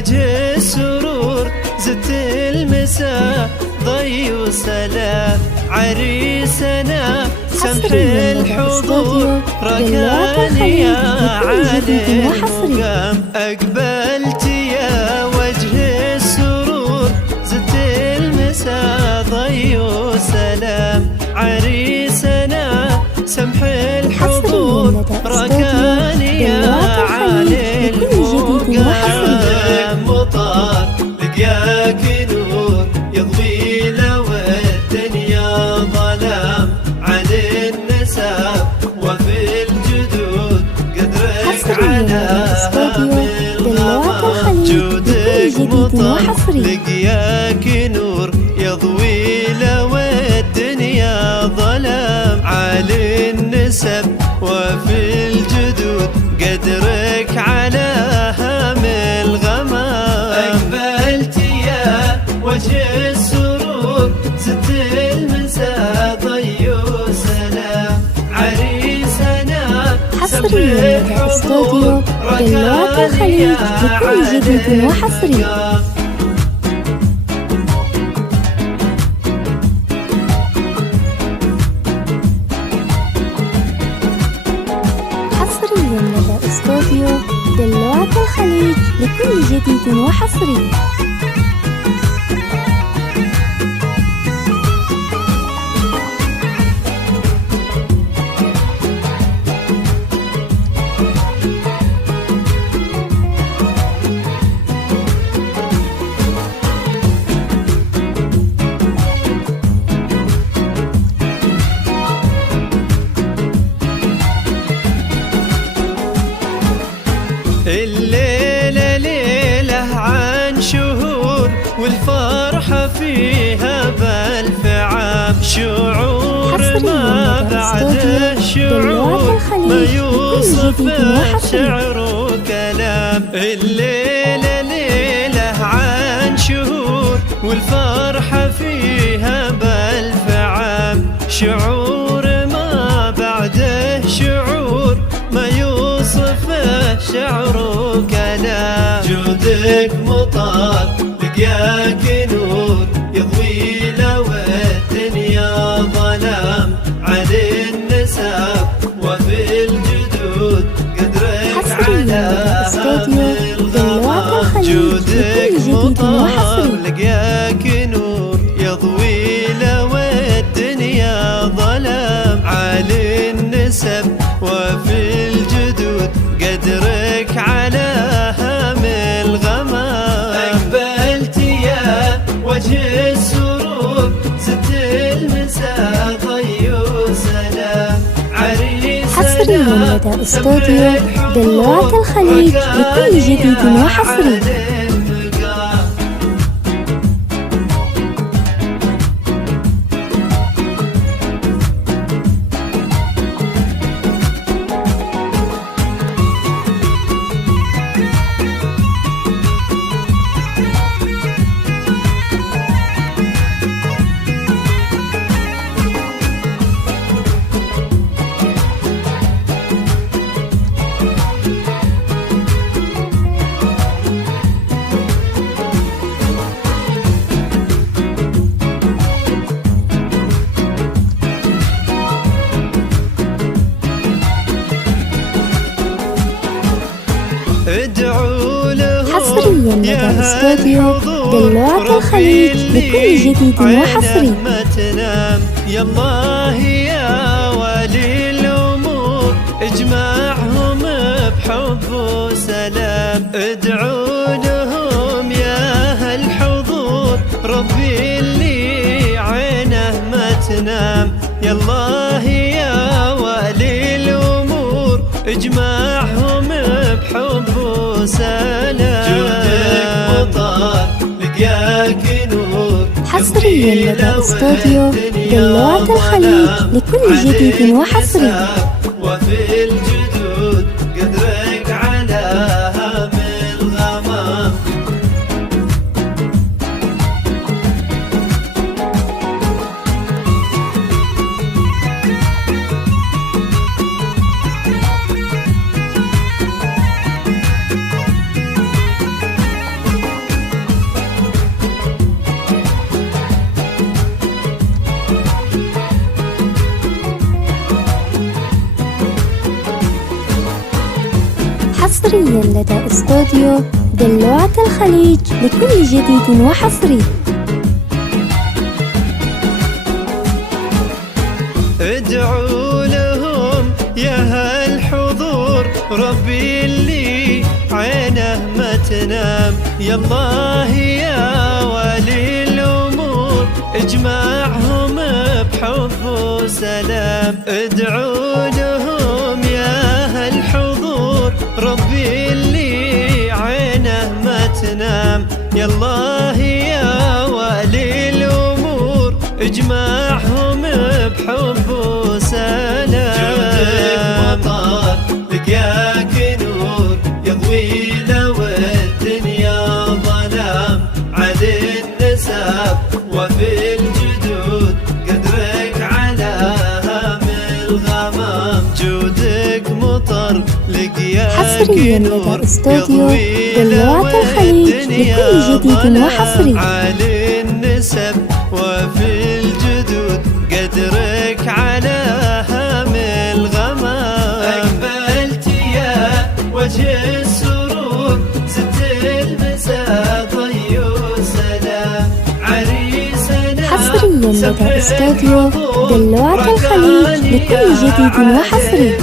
وجه السرور زدت المساء ضي وسلام عريسنا سمح الحضور ركاني يا عالي المقام أقبلت يا وجه السرور زدت المساء ضي وسلام عريسنا سمح الحضور ركاني يا عالي المقام مطار لقياك نور يضوي لو الدنيا ظلام عن النساب وفي الجدود قدرك على الغمام جودك مطار لقياك نور يضوي لو الدنيا ظلام عالي النسب وفي الجدود قدرك على هام الغمام أقبلت يا وجه السرور زدت المساء ضي وسلام عريسنا حصريا لدى استوديو دلوات الخليج لكل جديد وحصري. حصريا لدى استوديو دلوات الخليج لكل جديد وحصري. الليلة ليلة عن شهور والفرحة فيها بألف عام شعور ما بعده شعور ما يوصف شعر وكلام الليلة ليلة عن شهور والفرحة فيها بألف عام شعور ما بعده شعور ما يوصف شعر وكلام جودك مطار لقياك نور يضوي لو الدنيا ظلام على النساب وفي الجدود قدرك على الغمام جودك مطار لقياك نور يضوي لو الدنيا ظلام على النسب وفي الجدود قدرك على هام الغمام أقبلت يا وجه السرور زدت المساء ضي وسلام عريسنا حصريا لدى استوديو دلوات الخليج لكل جديد وحصري. ادعوا لهم حصريا لدى استوديو دلوات الخليج لكل جديد وحصري. ما تنام يا الله يا ولي الأمور اجمعهم بحب وسلام ادعوا لهم يا هالحضور ربي اللي عينه ما تنام يا الله يا ولي الأمور اجمعهم بحب وسلام جودك مطار لقياك نور حصريا لدى استوديو دلوات الخليج لكل جديد وحصري. وفي الجدود قدرك على هام الغمام حصريا لدى استوديو دلوعة الخليج لكل جديد وحصري. ادعوا لهم يا هالحضور، ربي اللي عينه ما تنام، يا الله يا ولي الأمور اجمعهم بحب وسلام. ادعوا لهم يا هالحضور، ربي اللي عينه ما تنام، يا الله يا ولي الأمور اجمعهم بحب وسلام. جودك مطر لقياك نور يضوي لو الدنيا ظلام، عد النسب وفي الجدود قدرك على هام الغمام. جودك مطر لقياك حصريا لدى استوديو دلوعة الخليج لكل جديد وحصري. على النسب وفي الجدود قدرك على هام الغمام. أقبلت يا وجه السرور زدت المساء ضي وسلام، عريسنا حصريا لدى استوديو دلوعة الخليج لكل جديد وحصري.